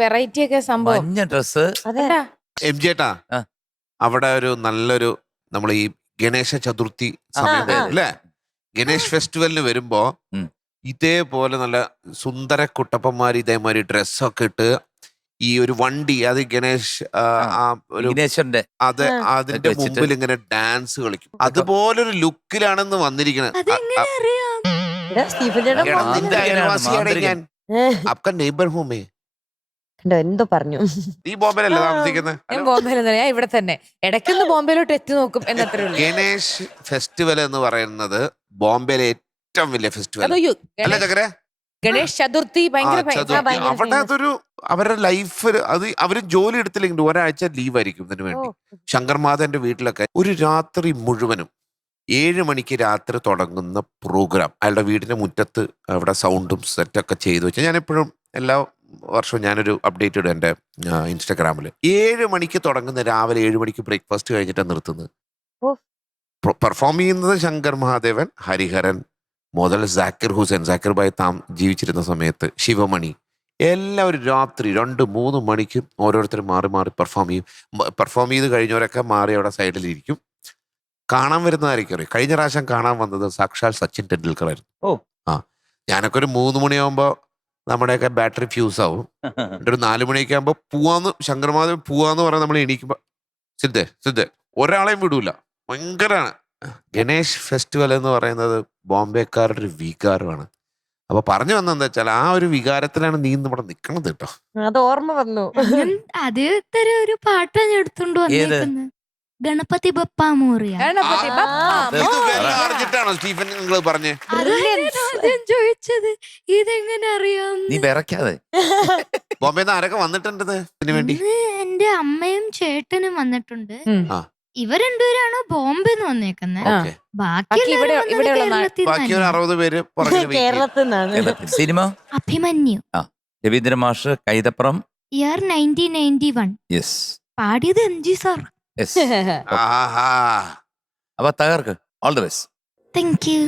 Variety ഒക്കെ സംഭവം. മഞ്ഞ ഡ്രസ്. അതെടാ എം ജേട്ടാ ആ. അവിടെ ഒരു നല്ലൊരു നമ്മൾ ഈ ഗണേശ ചതുർത്ഥി സമയത്ത് അല്ലേ ഗണേഷ് ഫെസ്റ്റിവലിന് വരുമ്പോ ഉം. ഇതേപോലെ നല്ല സുന്ദര കുട്ടപ്പന്മാർ ഇതേമാതിരി ഡ്രസ്സൊക്കെ ഇട്ട് ഈ ഒരു വണ്ടി അത് ഗണേഷ് ആ ഒരു വിഘ്നേശ്വരന്റെ അത് അതിന്റെ വെച്ചിട്ട്. മുമ്പിൽ ഇങ്ങനെ ഡാൻസ് കളിക്കും. അതുപോലൊരു ലുക്കിലാണെന്ന് വന്നിരിക്കണത്. എടാ, സ്റ്റീഫൻ ചേട്ടൻ എടാ, വന്നു. നിന്റെ അയൽവാസിയാണ് ഞാൻ. അപ്പ നെയ്ബർ ഹോമേ കണ്ടോ, എന്തോ പറഞ്ഞു. നീ ബോംബെയിലല്ലേ താമസിക്കുന്നത്? ഞാൻ ബോംബെയിലൊന്നും ഞാൻ ഇവിടെ തന്നെ ഇടയ്ക്കൊന്ന് ബോംബെയിലോട്ട് എത്തി നോക്കും എന്നത്രേ ഉള്ളൂ. ഗണേഷ് ഫെസ്റ്റിവൽ എന്ന് പറയുന്നത് ബോംബെയിലെ ഏറ്റവും വലിയ ഫെസ്റ്റിവൽ അതൊയ്യോ അല്ല ചക്കരെ. ഗണേഷ് ചതുർത്ഥി ഭയങ്കര ചതുർത്ഥി. അവിടെ അതൊരു അവരുടെ ലൈഫിൽ അത് അവര് ജോലി എടുത്തില്ലെങ്കിൽ ഒരാഴ്ച ലീവ് ആയിരിക്കും ഇതിനു വേണ്ടി. ശങ്കർമാധവന്റെ വീട്ടിലൊക്കെ ഒരു രാത്രി മുഴുവനും 7 മണിക്ക് രാത്രി തുടങ്ങുന്ന പ്രോഗ്രാം അയാളുടെ വീടിന്റെ മുറ്റത്ത് അവിടെ സൗണ്ടും സെറ്റൊക്കെ ചെയ്തു വെച്ചാൽ ഞാൻ എപ്പോഴും എല്ലാ വർഷവും ഞാനൊരു അപ്ഡേറ്റ് ഇടും എൻ്റെ ഇൻസ്റ്റാഗ്രാമിൽ. 7 മണിക്ക് തുടങ്ങുന്ന രാവിലെ 7 മണിക്ക് ബ്രേക്ക്ഫാസ്റ്റ് കഴിഞ്ഞിട്ടാണ് നിർത്തുന്നത്. പെർഫോം ചെയ്യുന്നത് ശങ്കർ മഹാദേവൻ, ഹരിഹരൻ മുതൽ ജാക്കിർ ഹുസൈൻ, ജാക്കിർ ഭായ് ജീവിച്ചിരുന്ന സമയത്ത് ശിവമണി എല്ലാവരും രാത്രി 2-3 മണിക്ക് ഓരോരുത്തർ മാറി മാറി പെർഫോം ചെയ്യും. പെർഫോം ചെയ്ത് കഴിഞ്ഞവരൊക്കെ മാറി അവിടെ സൈഡിലിരിക്കും. കാണാൻ വരുന്നതായിരിക്കും അറിയാം. കഴിഞ്ഞ പ്രാവശ്യം കാണാൻ വന്നത് സാക്ഷാൽ സച്ചിൻ ടെണ്ടുൽക്കർ ആയിരുന്നു. ഞാനൊക്കെ ഒരു 3 മണിയാകുമ്പോൾ നമ്മുടെയൊക്കെ ബാറ്ററി ഫ്യൂസ് ആവും. ഒരു 4 മണിയൊക്കെ ആകുമ്പോൾ പോവാന്ന് ശങ്കർമാധവൻ പോവാന്ന് പറഞ്ഞാൽ നമ്മൾ എണീക്കുമ്പോൾ സിദ്ധേ ഒരാളെയും വിടൂല. ഭയങ്കരമാണ്. ഗണേഷ് ഫെസ്റ്റിവൽ എന്ന് പറയുന്നത് ബോംബെക്കാരുടെ ഒരു വികാരമാണ്. അപ്പൊ പറഞ്ഞു വന്നെന്താ വെച്ചാൽ ആ ഒരു വികാരത്തിലാണ് നീ ഇവിടെ നിക്കണത് കേട്ടോ. അത് ഓർമ്മ വന്നു. അതേ ഒരു പാട്ടാണ് എടുത്തോണ്ട് വന്നേക്കുന്നത്. ഗണപതി ബപ്പ മോറിയ. ഗണപതി അറിഞ്ഞിട്ടാണോ സ്റ്റീഫൻ നിങ്ങൾ പറഞ്ഞേ? ചോദിച്ചത് ഇതെങ്ങനെ അറിയാം? നീ വിറയ്ക്കാതെ. ബോംബെന്ന് ആരൊക്കെ വന്നിട്ടുണ്ട് ഇതിനു വേണ്ടി? എന്റെ അമ്മയും ചേട്ടനും വന്നിട്ടുണ്ട്. ആ. ഇവർ രണ്ടുപേരാണ് ബോംബെന്ന് വന്നേക്കുന്നത്. ഓക്കെ. ബാക്കി ഇവിടെ ബാക്കി ഒരു 60 പേര് കേരളത്തിൽ നിന്നാണ്. സിനിമ അഭിമന്യു. രവീന്ദ്ര മാഷ്, കൈതപ്രം. ഇയർ 1991. യെസ് പാടിയത് MG സാർ. യെസ്. അപ്പൊ തകർക്ക്. All the best. Thank you.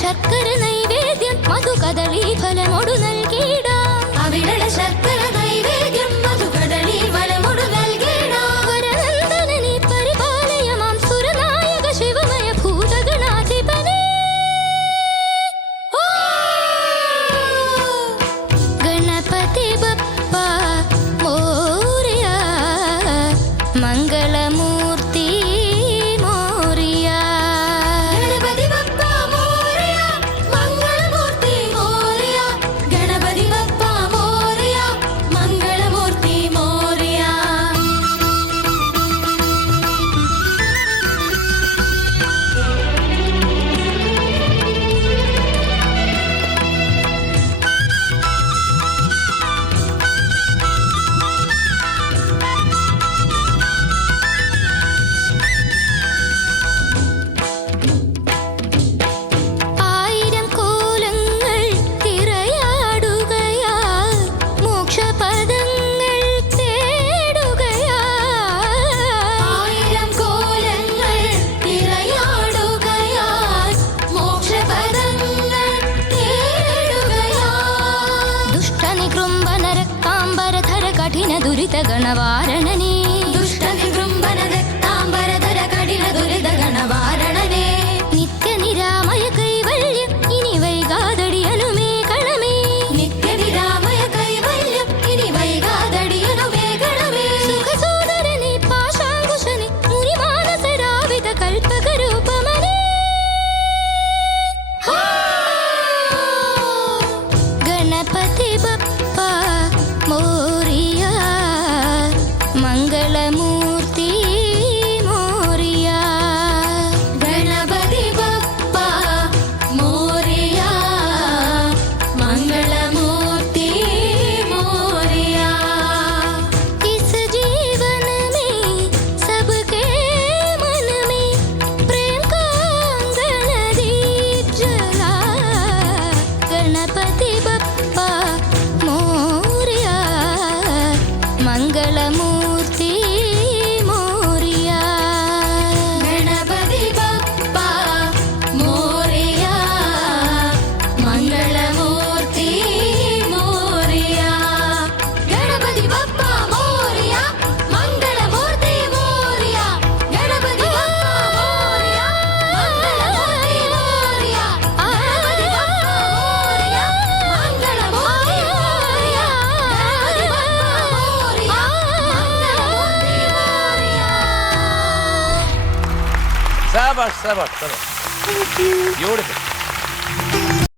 ശർക്കര നൈവേദ്യം മധു കദളി ഫലമൊടു നൽകിട. അവിട ശർക്കര നൈവേദ്യം മധു കദളി ഫലമൊടു നൽകിട. വരനന്ദനനി പരിപാലയമാം സുരനായക ശിവമയ ഭൂതഗണാധിപനേ. ഗണപതി ബപ്പ മോരിയ. ഗണവാരണനേ ദുഷ്ടനികൃംഭന രക്താംബരധര കഠിന ദുരിത ഗണവാരണനേ നിത്യനിരാമയ കൈവല്യം ഇനി വൈകാതടിയനുമേ കളമേ നിത്യനിരാമയ കൈവല്യം ഇനി വൈകാതടിയനുമേ കളമേ സുഖസോദരനെ പാശാങ്കുശനെ മുനിമാനസരാവിത കൽപ്പകരൂപമനേ ഗണപതി ബപ്പ മോറിയ മംഗളമൂർത്തി മോറിയ ഗണപതി ബപ്പ മോറിയ मंगलमूर्ति मोरिया इस जीवन में सबके मन में प्रेम का अंगन दीप जला गणपति बप्पा मोरिया मंगलमूर्ति मोरिया गणपति बप्पा मोरिया मंगलमूर्ति मोरिया गणपति बप्पा मोरिया मंगलमूर्ति मोरिया गणपति बप्पा मोरिया मंगलमूर्ति मोरिया गणपति बप्पा मोरिया मंगलमूर्ति मोरिया गणपति बप्पा मोरिया मंगलमूर्ति मोरिया സാബാഷ് സാബാഷ് സാബാഷ് ബ്യൂട്ടിഫുൾ